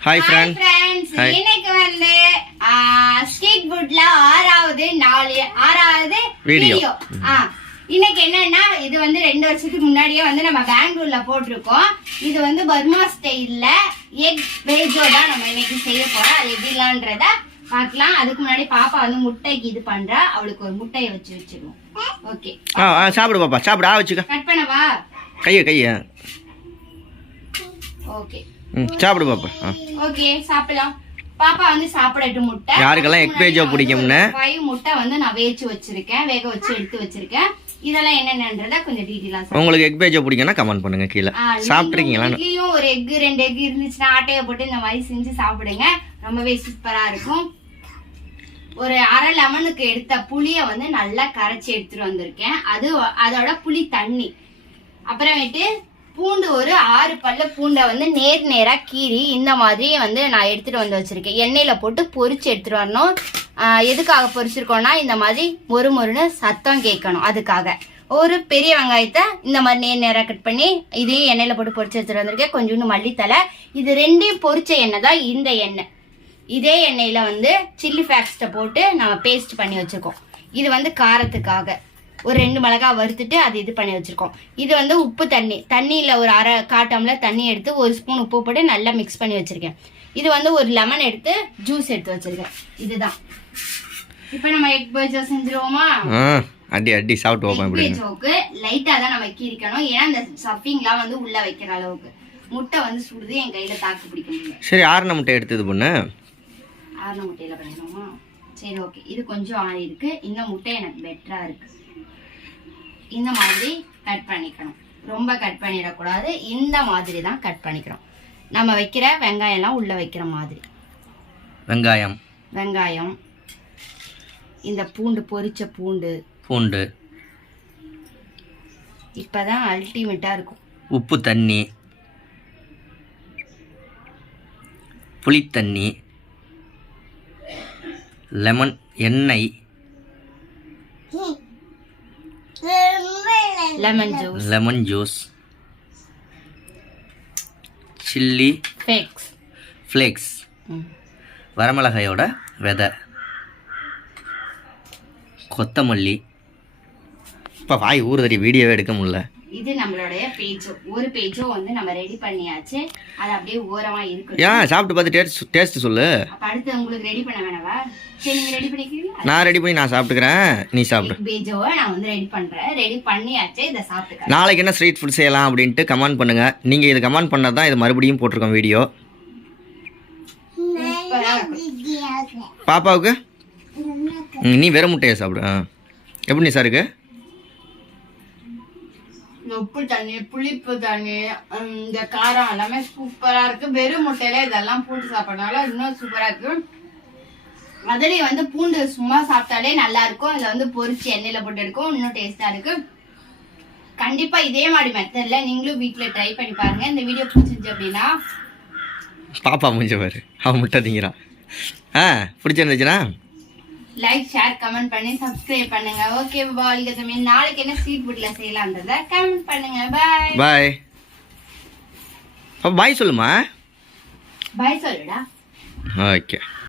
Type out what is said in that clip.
Hi friends. இன்னைக்கு வந்து street ஃபுட்ல ஆறாவது வீடியோ. இன்னைக்கு என்னன்னா இது வந்து 2 வருஷத்துக்கு முன்னாடியே வந்து நம்ம பெங்களூர்ல போட்டிருக்கோம். இது வந்து பர்மா ஸ்டைல்ல எக் பேஜோ தான் நம்ம இன்னைக்கு செய்ய போறோம். அது எப்படிலான்றத பார்க்கலாம். அதுக்கு முன்னாடி பாப்பா வந்து முட்டைக்கு இது பண்றா. அவளுக்கு ஒரு முட்டையை வச்சிருவோம். ஓகே, சாப்பிடு பாப்பா, சாப்பிடு. வச்சுக்க. கட் பண்ணவா? கைய. ஓகே, சாப்பிடு பாப்பா. ஓகே, சாப்பிடலாம். பாப்பா வந்து சாப்பிடட்டும் முட்டை. யாருக்கெல்லாம் எக் பேஜோ பிடிக்கும்னு 5 முட்டை வந்து நான் வேக வச்சு எடுத்து வச்சிருக்கேன். இதெல்லாம் என்னன்றத கொஞ்சம் டீடைலா சொல்றேன். உங்களுக்கு எக் பேஜோ பிடிக்கும்னா கமெண்ட் பண்ணுங்க கீழ. சாப்பிட்றீங்களா? இதுலயும் ஒரு எக் 2 எக் இருந்துச்சுன்னா ஆட்டைய போட்டு இந்த மாதிரி செஞ்சு சாப்பிடுங்க. ரொம்பவே சூப்பரா இருக்கும். ஒரு அரை லெமனுக்கு எடுத்த புளிய வந்து நல்லா கரைச்சி எடுத்துட்டு வந்திருக்கேன். அதோட புளி தண்ணி. அப்புறமேட்டு பூண்டு ஒரு 6 பல்ல பூண்டை வந்து நேரா கீறி இந்த மாதிரி வந்து நான் எடுத்துட்டு வந்து வச்சிருக்கேன். எண்ணெயில போட்டு பொரிச்சு எடுத்துட்டு வரணும். எதுக்காக பொரிச்சிருக்கோம்னா இந்த மாதிரி மொறுன்னு சத்தம் கேட்கணும். அதுக்காக ஒரு பெரிய வெங்காயத்தை இந்த மாதிரி நேரா கட் பண்ணி இதையும் எண்ணெயில போட்டு பொரிச்சு எடுத்துட்டு வந்திருக்கேன். கொஞ்சோண்டு மல்லித்தலை. இது 2யும் பொரிச்ச எண்ணெய் தான் இந்த எண்ணெய். இதே எண்ணெயில வந்து சில்லி ஃபிளேக்ஸை போட்டு நம்ம பேஸ்ட் பண்ணி வச்சிருக்கோம். இது வந்து காரத்துக்காக ஒரு 2 மிளகாய் வறுத்துட்டு அது இது பண்ணி வச்சிருக்கோம். இது வந்து உப்பு தண்ணியில ஒரு அரை காட்டம்ல தண்ணி எடுத்து 1 ஸ்பூன் உப்பு போட்டு நல்லா மிக்ஸ் பண்ணி வச்சிருக்கேன். இது வந்து ஒரு லெமன் எடுத்து ஜூஸ் எடுத்து வச்சிருக்கேன். இதுதான். இப்போ நம்ம எக் பேஜோ செஞ்சிருவோமா? அடி சாப்பிட்டு போவோம். பேஜோக்கு லைட்டா தான் நம்ம கீரிக்கணும். ஏன்னா இந்த ஸ்டஃபிங்லாம் வந்து உள்ள வைக்கிற அளவுக்கு. முட்டை வந்து சுடுது, என் கையில தாக்கு பிடிக்க முடியல. சரி, ஆறுன முட்டை எடுத்தது பொண்ணு. ஆறுன முட்டையில பண்ணணுமா? சரி, ஓகே. இது கொஞ்சம் ஆறி இருக்கு. இந்த முட்டை எனக்கு பெட்டரா இருக்கு. இந்த மாதிரி கட் பண்ணிக்கணும். ரொம்ப கட் பண்ணிடக்கூடாது. இந்த மாதிரி தான் கட் பண்ணிக்கிறோம். நம்ம வைக்கிற வெங்காயம்லாம் உள்ள வைக்கிற மாதிரி. வெங்காயம், இந்த பொரிச்ச பூண்டு இப்பதான் அல்டிமேட்டா இருக்கும். உப்பு தண்ணி, புளித்தண்ணி, லெமன் எண்ணெய், லெமன் ஜூஸ், சில்லி ஃப்ளேக்ஸ், வரமிளகாயோட விதை, கொத்தமல்லி. இப்போ வாய் ஊறுதடி, வீடியோவே எடுக்க முடியல. இது நம்மளுடைய பேஜோ. ஒரு பேஜோ வந்து நம்ம ரெடி பண்ணியாச்சு. அது அப்படியே ஓரமா இருக்கு. ஏன் சாப்பிட்டு பார்த்து டேஸ்ட் சொல்லு. அப்ப அடுத்து உங்களுக்கு ரெடி பண்ண வேணாவா? சரி, நீங்க ரெடி பண்ணிக்கிறீங்களா? நான் ரெடி பண்ணி நான் சாப்பிட்டுக்கிறேன், நீ சாப்பிடு. பேஜோவை நான் வந்து ரெடி பண்றேன். ரெடி பண்ணியாச்சு. இதை சாப்பிட்டுக்கிறேன். நாளைக்கு என்ன ஸ்ட்ரீட் ஃபுட் செய்யலாம் அப்படின்ட்டு கமெண்ட் பண்ணுங்க. நீங்க இது கமெண்ட் பண்ணா தான் இது மறுபடியும் போட்டிருக்கோம் வீடியோ. பாப்பாவுக்கு நீ வெறும் முட்டையை சாப்பிடு. எப்படி நீ சாருக்கு? உப்பு தண்ணி, புளிப்பு தண்ணி, இந்த காரம் எல்லாமே சூப்பரா இருக்கு. வெறும் முட்டையில இதெல்லாம் போட்டு சாப்பிடறதுனால இன்னும் சூப்பரா இருக்கு. அதுலயும் வந்து பூண்டு சும்மா சாப்பிட்டாலே நல்லா இருக்கும். இதுல வந்து பொரிச்சு எண்ணெயில போட்டு எடுக்கும், இன்னும் டேஸ்டா இருக்கு. கண்டிப்பா இதே மாதிரி மெத்தட்ல நீங்களும் வீட்டுல ட்ரை பண்ணி பாருங்க. இந்த வீடியோ பிடிச்சிருந்துச்சு அப்படின்னா பாப்பா முடிஞ்ச பாரு, அவன் முட்டை திங்கிறான். பிடிச்சிருந்துச்சுன்னா லைக், ஷேர், கமெண்ட் பண்ணி சப்ஸ்கிரைப் பண்ணுங்க. ஓகே, நாளைக்கு என்ன ஸ்ட்ரீட் ஃபுட்ல செய்யலாம்ன்றத கமெண்ட் பண்ணுங்க. பாய். பாய் சொல்லுமா. பாய் சொல்லுடா. ஓகே.